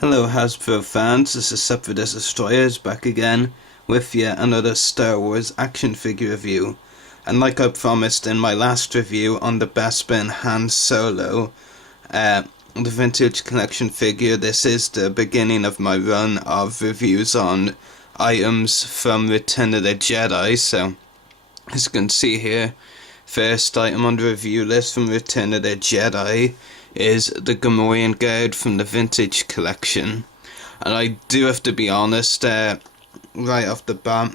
Hello Hasbro fans, this is Separate Destroyers back again with yet another Star Wars action figure review. And like I promised in my last review on the Bespin Han Solo, the vintage collection figure, this is the beginning of my run of reviews on items from Return of the Jedi. So as you can see here, first item on the review list from Return of the Jedi is the Gamorrean guard from the vintage collection. And I do have to be honest, right off the bat,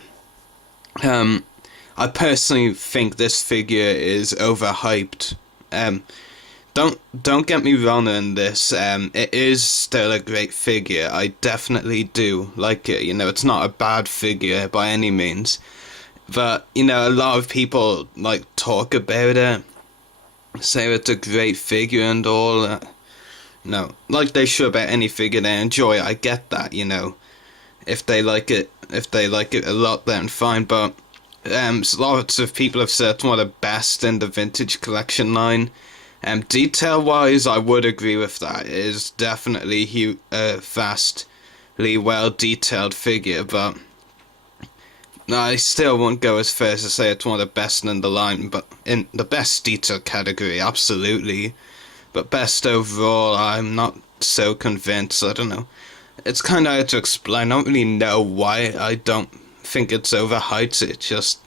I personally think this figure is overhyped. Don't get me wrong on this. It is still a great figure. I definitely do like it. You know, it's not a bad figure by any means. But, you know, a lot of people, like, talk about it, say it's a great figure and all. No, like they should about any figure they enjoy. I get that, you know. If they like it a lot, then fine. But lots of people have said it's one of the best in the vintage collection line. Detail-wise, I would agree with that. It is definitely a vastly well-detailed figure, but I still won't go as far as to say it's one of the best in the line, but in the best detail category, absolutely. But best overall, I'm not so convinced. I don't know. It's kind of hard to explain. I don't really know why I don't think it's overhyped. It's just,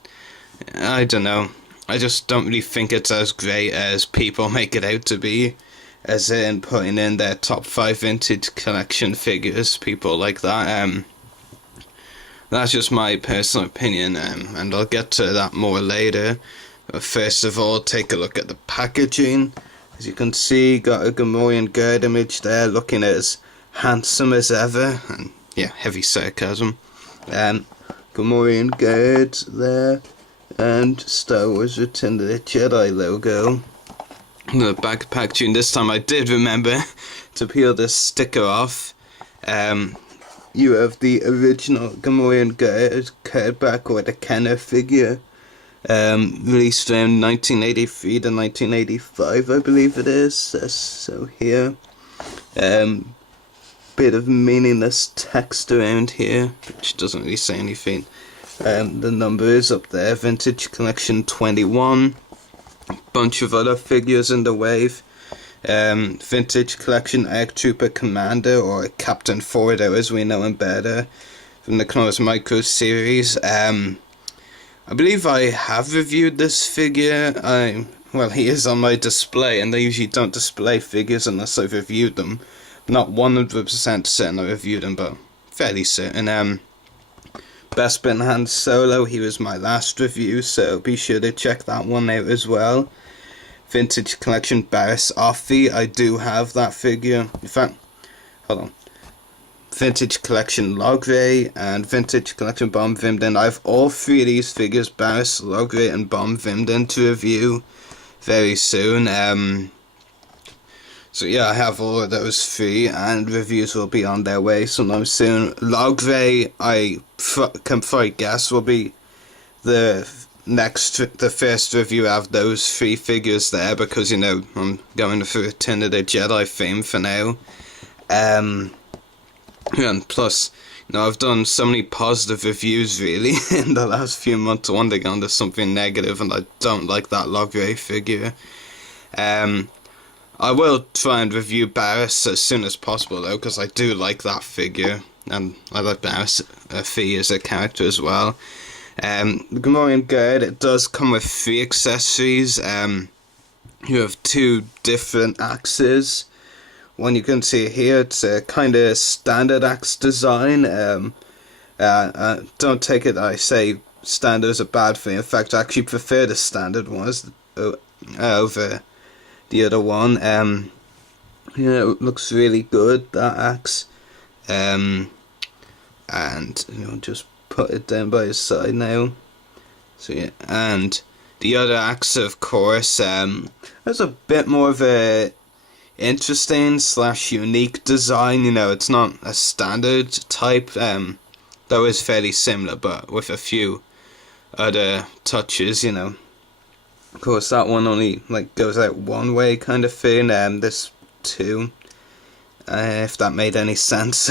I don't know. I just don't really think it's as great as people make it out to be. As in putting in their top 5 vintage collection figures, people like that. That's just my personal opinion, and I'll get to that more later. But first of all, take a look at the packaging. As you can see, got a Gamorrean guard image there, looking as handsome as ever. And yeah, heavy sarcasm. Gamorrean guard there, and Star Wars Return of the Jedi logo. The back packaging, this time I did remember to peel this sticker off. You have the original Gamorrean guard back with a Kenner figure, released around 1983 to 1985, I believe it is. So here, bit of meaningless text around here, which doesn't really say anything. The number is up there, Vintage Collection 21. Bunch of other figures in the wave. Vintage Collection Egg Trooper Commander, or Captain Fordo as we know him better, from the Clone Micro series. I believe I have reviewed this figure. Well, he is on my display, and they usually don't display figures unless I've reviewed them. Not 100% certain I reviewed them, but fairly certain. Bespin Han Solo, he was my last review, so be sure to check that one out as well. Vintage Collection Barriss Offee, I do have that figure. In fact, hold on. Vintage Collection Logray and Vintage Collection Bomb Vimden. I have all 3 of these figures, Barriss, Logray and Bomb Vimden, to review very soon. So yeah, I have all of those 3, and reviews will be on their way sometime soon. Logray, I can probably guess, will be the first review of those 3 figures there, because, you know, I'm going for Return of the Jedi theme for now. And plus, you know, I've done so many positive reviews, really, in the last few months. I want to go into something negative, and I don't like that Logray figure. I will try and review Barriss as soon as possible, though, because I do like that figure, and I like Barriss Offee as a character as well. The Gamorrean guard, it does come with 3 accessories. You have 2 different axes. One you can see here, it's a kind of standard axe design. Don't take it that I say standard is a bad thing. In fact, I actually prefer the standard ones over the other one. Yeah, it looks really good, that axe. And, you know, just put it down by his side now. So yeah, and the other axe, of course, has a bit more of a interesting / unique design. You know, it's not a standard type, though it's fairly similar, but with a few other touches, you know. Of course, that one only like goes out one way kind of thing, this 2. if that made any sense.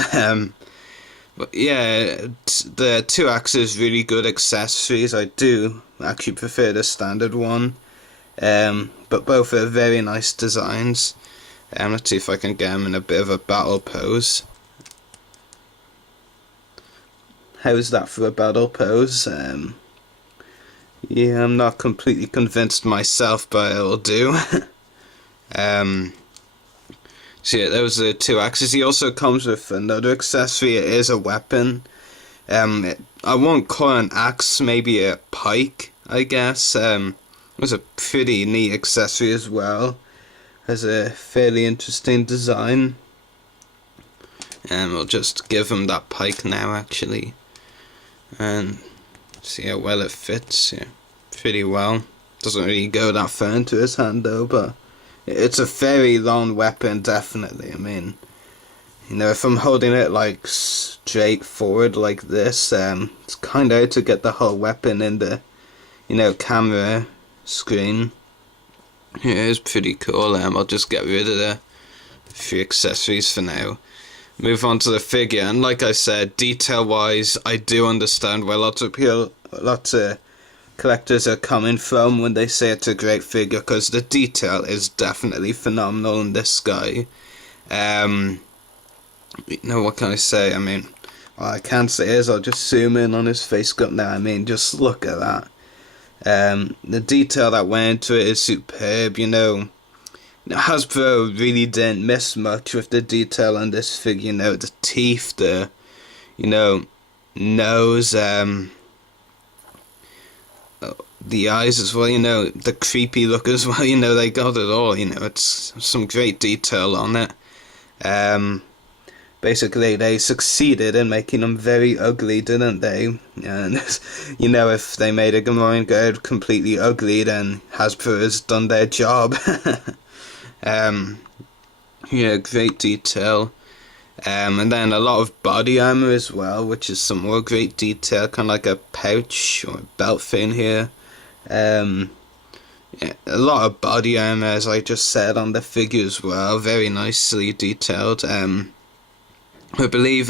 But yeah, the two axes really good accessories. I do actually prefer the standard one, but both are very nice designs. Let's see if I can get him in a bit of a battle pose. How's that for a battle pose? Yeah, I'm not completely convinced myself, but it'll do. So yeah, those are the two axes. He also comes with another accessory. It is a weapon. I won't call it an axe, maybe a pike, I guess. It was a pretty neat accessory as well. Has a fairly interesting design. And we'll just give him that pike now, actually. And see how well it fits. Yeah, pretty well. Doesn't really go that far into his hand though, but it's a very long weapon, definitely. I mean, you know, if I'm holding it like straight forward like this, it's kind of hard to get the whole weapon in the, you know, camera screen. Yeah, it's pretty cool. I'll just get rid of the few accessories for now. Move on to the figure, and like I said, detail-wise, I do understand where lots of collectors are coming from when they say it's a great figure, because the detail is definitely phenomenal in this guy. You know, what can I say? I mean, all I can say is I'll just zoom in on his face gut now. I mean, just look at that. The detail that went into it is superb, you know. Hasbro really didn't miss much with the detail on this figure, you know, the teeth, the, you know, nose, the eyes as well, you know, the creepy look as well, you know, they got it all, you know, it's some great detail on it. Basically, they succeeded in making them very ugly, didn't they? And, you know, if they made a Gamorrean guard completely ugly, then Hasbro has done their job. Yeah, great detail. And then a lot of body armor as well, which is some more great detail, kind of like a pouch or a belt thing here. Yeah, a lot of body armor, as I just said, on the figure as well, very nicely detailed. I believe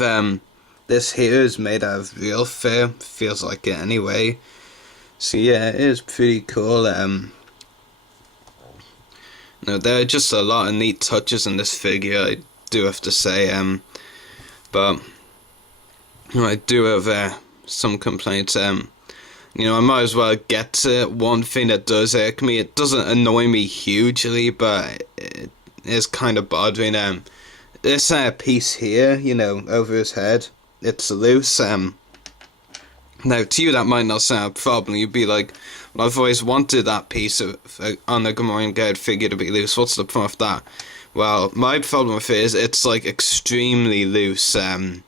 this here is made out of real fur, feels like it anyway. So yeah, it is pretty cool. No, there are just a lot of neat touches in this figure, I do have to say, but you know, I do have some complaints. You know, I might as well get to one thing that does irk me. It doesn't annoy me hugely, but it is kind of bothering. This piece here, you know, over his head, it's loose. Now, to you that might not sound a problem. You'd be like, well, I've always wanted that piece of on the Gamorrean guard figure to be loose. What's the point of that? Well, my problem with it is it's like extremely loose. You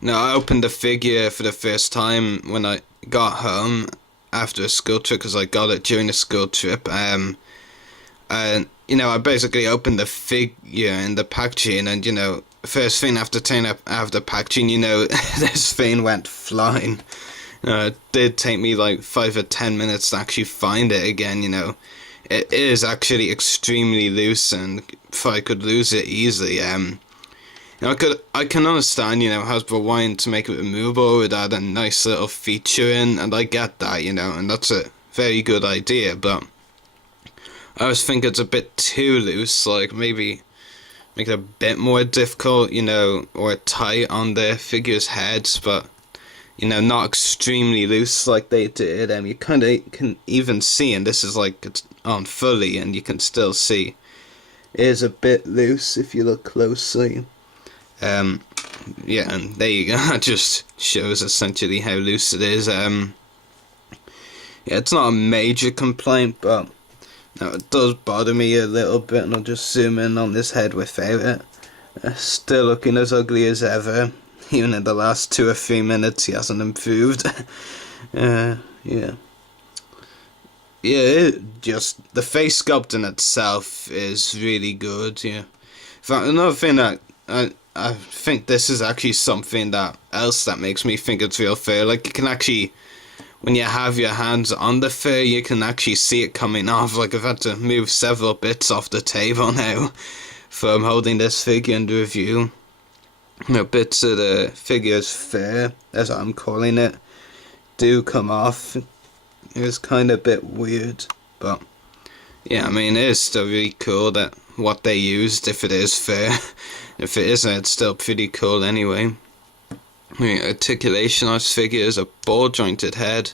know, I opened the figure for the first time when I got home after a school trip, because I got it during a school trip. And you know, I basically opened the figure in the packaging, and you know, first thing after taking up out of the packaging, you know, this thing went flying. It did take me like 5 or 10 minutes to actually find it again, you know. It is actually extremely loose, and if I could lose it easily, you know, I can understand, you know, Hasbro wanting to make it removable with add a nice little feature in, and I get that, you know, and that's a very good idea, but I always think it's a bit too loose, like maybe make it a bit more difficult, you know, or tight on the figure's heads, but you know, not extremely loose like they did. You kind of can even see, and this is like it's on fully, and you can still see it is a bit loose if you look closely. Yeah, and there you go. That just shows essentially how loose it is. Yeah, it's not a major complaint, but no, it does bother me a little bit, and I'll just zoom in on this head without it. Still looking as ugly as ever. Even in the last 2 or 3 minutes, he hasn't improved. Yeah. Yeah, just the face sculpt in itself is really good. Yeah. In fact, another thing that I think this is actually something that else that makes me think it's real fur. Like, you can actually, when you have your hands on the fur, you can actually see it coming off. Like, I've had to move several bits off the table now. from holding this figure under review. You know, bits of the figure's fur, as I'm calling it, do come off. It's kind of a bit weird, but yeah, I mean, it is still really cool that what they used, if it is fair. If it isn't, it's still pretty cool anyway. I mean, articulation on this figure is a ball jointed head,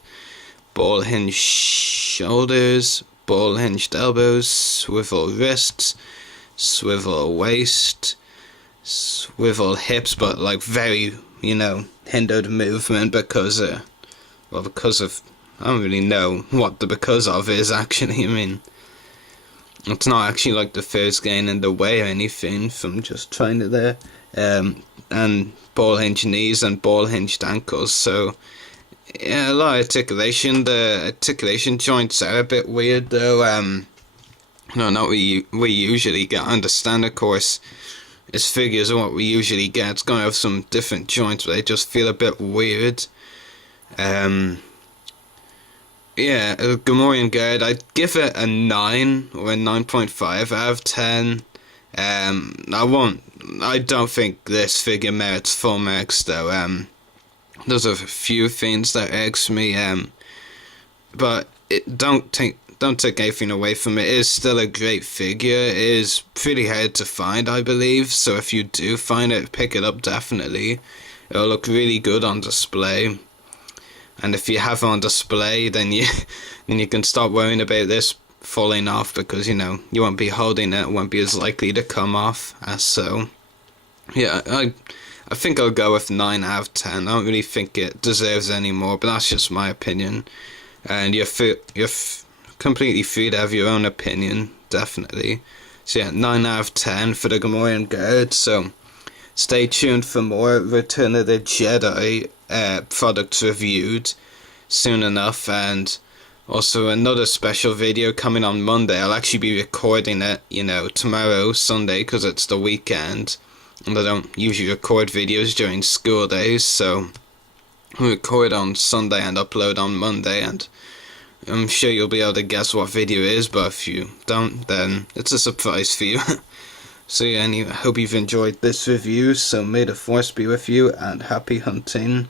ball hinged shoulders, ball hinged elbows, swivel wrists, swivel waist, swivel hips, but like very, hindered movement because of, I don't really know what the because of is actually. I mean, it's not actually like the first getting in the way or anything from just trying it there. And ball hinged knees and ball hinged ankles, so yeah, a lot of articulation. The articulation joints are a bit weird though. No, not we usually get. I understand, of course, its figures are what we usually get. It's gonna have some different joints, but they just feel a bit weird. Yeah, a Gamorrean guard, I'd give it a 9 or a 9.5 out of 10. I don't think this figure merits full marks though. There's a few things that irks me, but don't take anything away from it. It is still a great figure. It is pretty hard to find, I believe, so if you do find it, pick it up definitely. It'll look really good on display. And if you have it on display, then you can stop worrying about this falling off, because you won't be holding it. It won't be as likely to come off as so. Yeah, I think I'll go with 9 out of 10. I don't really think it deserves any more, but that's just my opinion. And you're completely free to have your own opinion, definitely. So yeah, 9 out of 10 for the Gamorrean guard. So stay tuned for more Return of the Jedi products reviewed soon enough, and also another special video coming on Monday. I'll actually be recording it, tomorrow, Sunday, because it's the weekend, and I don't usually record videos during school days, so I'll record on Sunday and upload on Monday, and I'm sure you'll be able to guess what video it is, but if you don't, then it's a surprise for you. So yeah, anyway, I hope you've enjoyed this review, so may the Force be with you, and happy hunting.